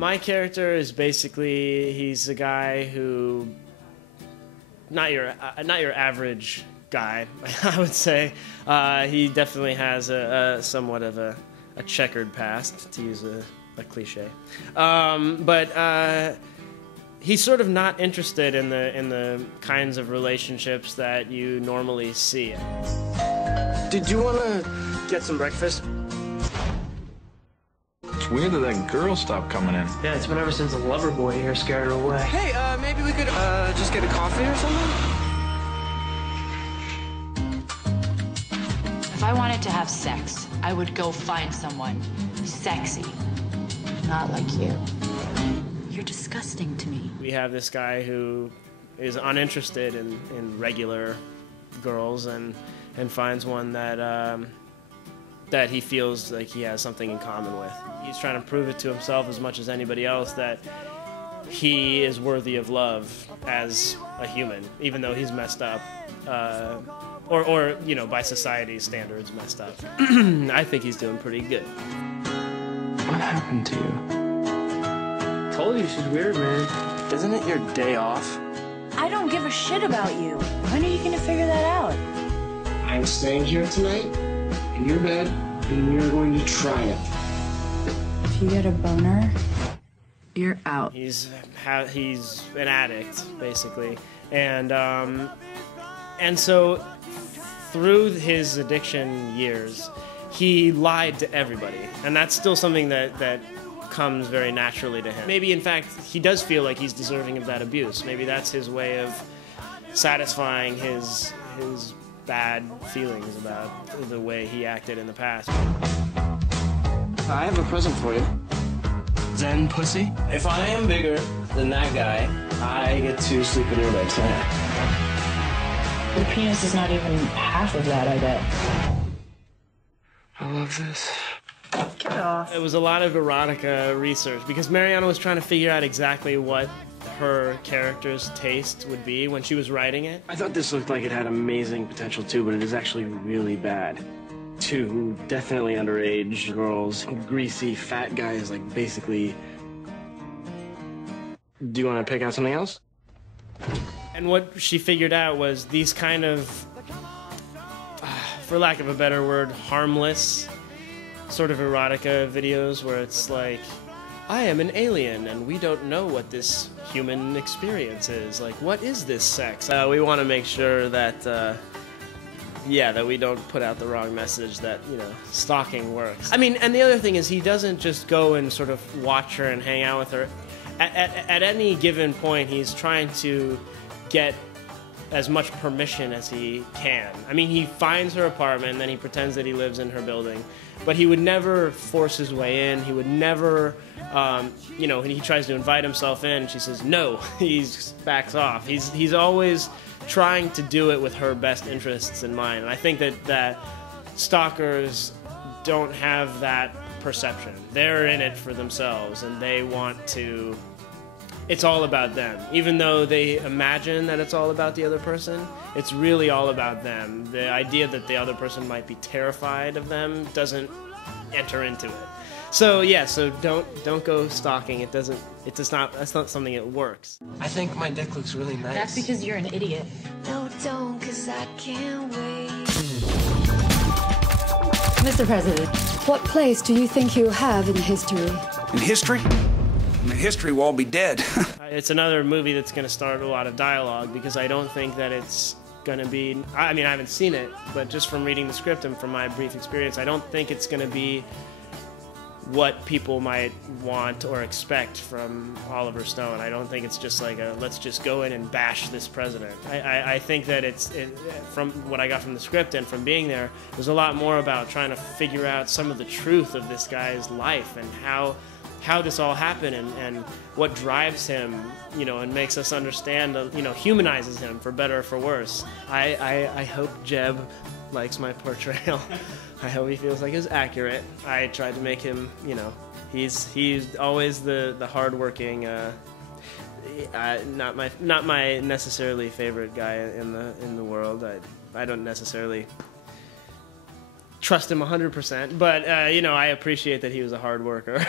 My character is basically, he's a guy who, not your average guy, I would say. He definitely has somewhat of a checkered past, to use a cliche. But he's sort of not interested in the kinds of relationships that you normally see. Did you want to get some breakfast? It's weird that girl stopped coming in. Yeah, it's been ever since the lover boy here scared her away. Hey, maybe we could just get a coffee or something? If I wanted to have sex, I would go find someone sexy. Not like you. You're disgusting to me. We have this guy who is uninterested in regular girls and finds one that he feels like he has something in common with. He's trying to prove it to himself as much as anybody else that he is worthy of love as a human, even though he's messed up. Or you know, by society's standards, messed up. I think he's doing pretty good. What happened to you? Told you she's weird, man. Isn't it your day off? I don't give a shit about you. When are you gonna figure that out? I'm staying here tonight, in your bed, and we're going to try it. If you get a boner, you're out. He's an addict, basically, and so through his addiction years, he lied to everybody, and that's still something that comes very naturally to him. Maybe, in fact, he does feel like he's deserving of that abuse. Maybe that's his way of satisfying his bad feelings about the way he acted in the past. I have a present for you. Zen pussy. If I am bigger than that guy, I get to sleep in your bed tonight. Your penis is not even half of that, I bet. I love this. Get off. It was a lot of erotica research because Mariana was trying to figure out exactly what her character's taste would be when she was writing it. I thought this looked like it had amazing potential too, but it is actually really bad. Two definitely underage girls, greasy, fat guys, like basically... Do you want to pick out something else? And what she figured out was these kind of, for lack of a better word, harmless sort of erotica videos where it's like, I am an alien and we don't know what this human experience is. Like, what is this sex? We want to make sure that, that we don't put out the wrong message that, you know, stalking works. I mean, and the other thing is he doesn't just go and sort of watch her and hang out with her. At any given point, he's trying to get as much permission as he can. I mean, he finds her apartment and then he pretends that he lives in her building, but he would never force his way in. He would never, you know, when he tries to invite himself in, she says no. He backs off. He's always trying to do it with her best interests in mind. And I think that stalkers don't have that perception. They're in it for themselves and they want to... It's all about them. Even though they imagine that it's all about the other person, it's really all about them. The idea that the other person might be terrified of them doesn't enter into it. So yeah, so don't go stalking. That's not something that works. I think my dick looks really nice. That's because you're an idiot. No, don't, 'cause I can't wait. Mr. President, what place do you think you have in history? In history? In history, we'll all be dead. It's another movie that's going to start a lot of dialogue because I don't think that it's going to be... I mean, I haven't seen it, but just from reading the script and from my brief experience, I don't think it's going to be what people might want or expect from Oliver Stone. I don't think it's just like a, let's just go in and bash this president. I think that from what I got from the script and from being there, there's a lot more about trying to figure out some of the truth of this guy's life and how this all happened and what drives him, you know, and makes us understand, you know, humanizes him for better or for worse. I hope Jeb likes my portrayal. I hope he feels like it's accurate. I tried to make him, you know, he's always the hardworking, not my necessarily favorite guy in the world. I don't necessarily trust him 100%, but you know, I appreciate that he was a hard worker.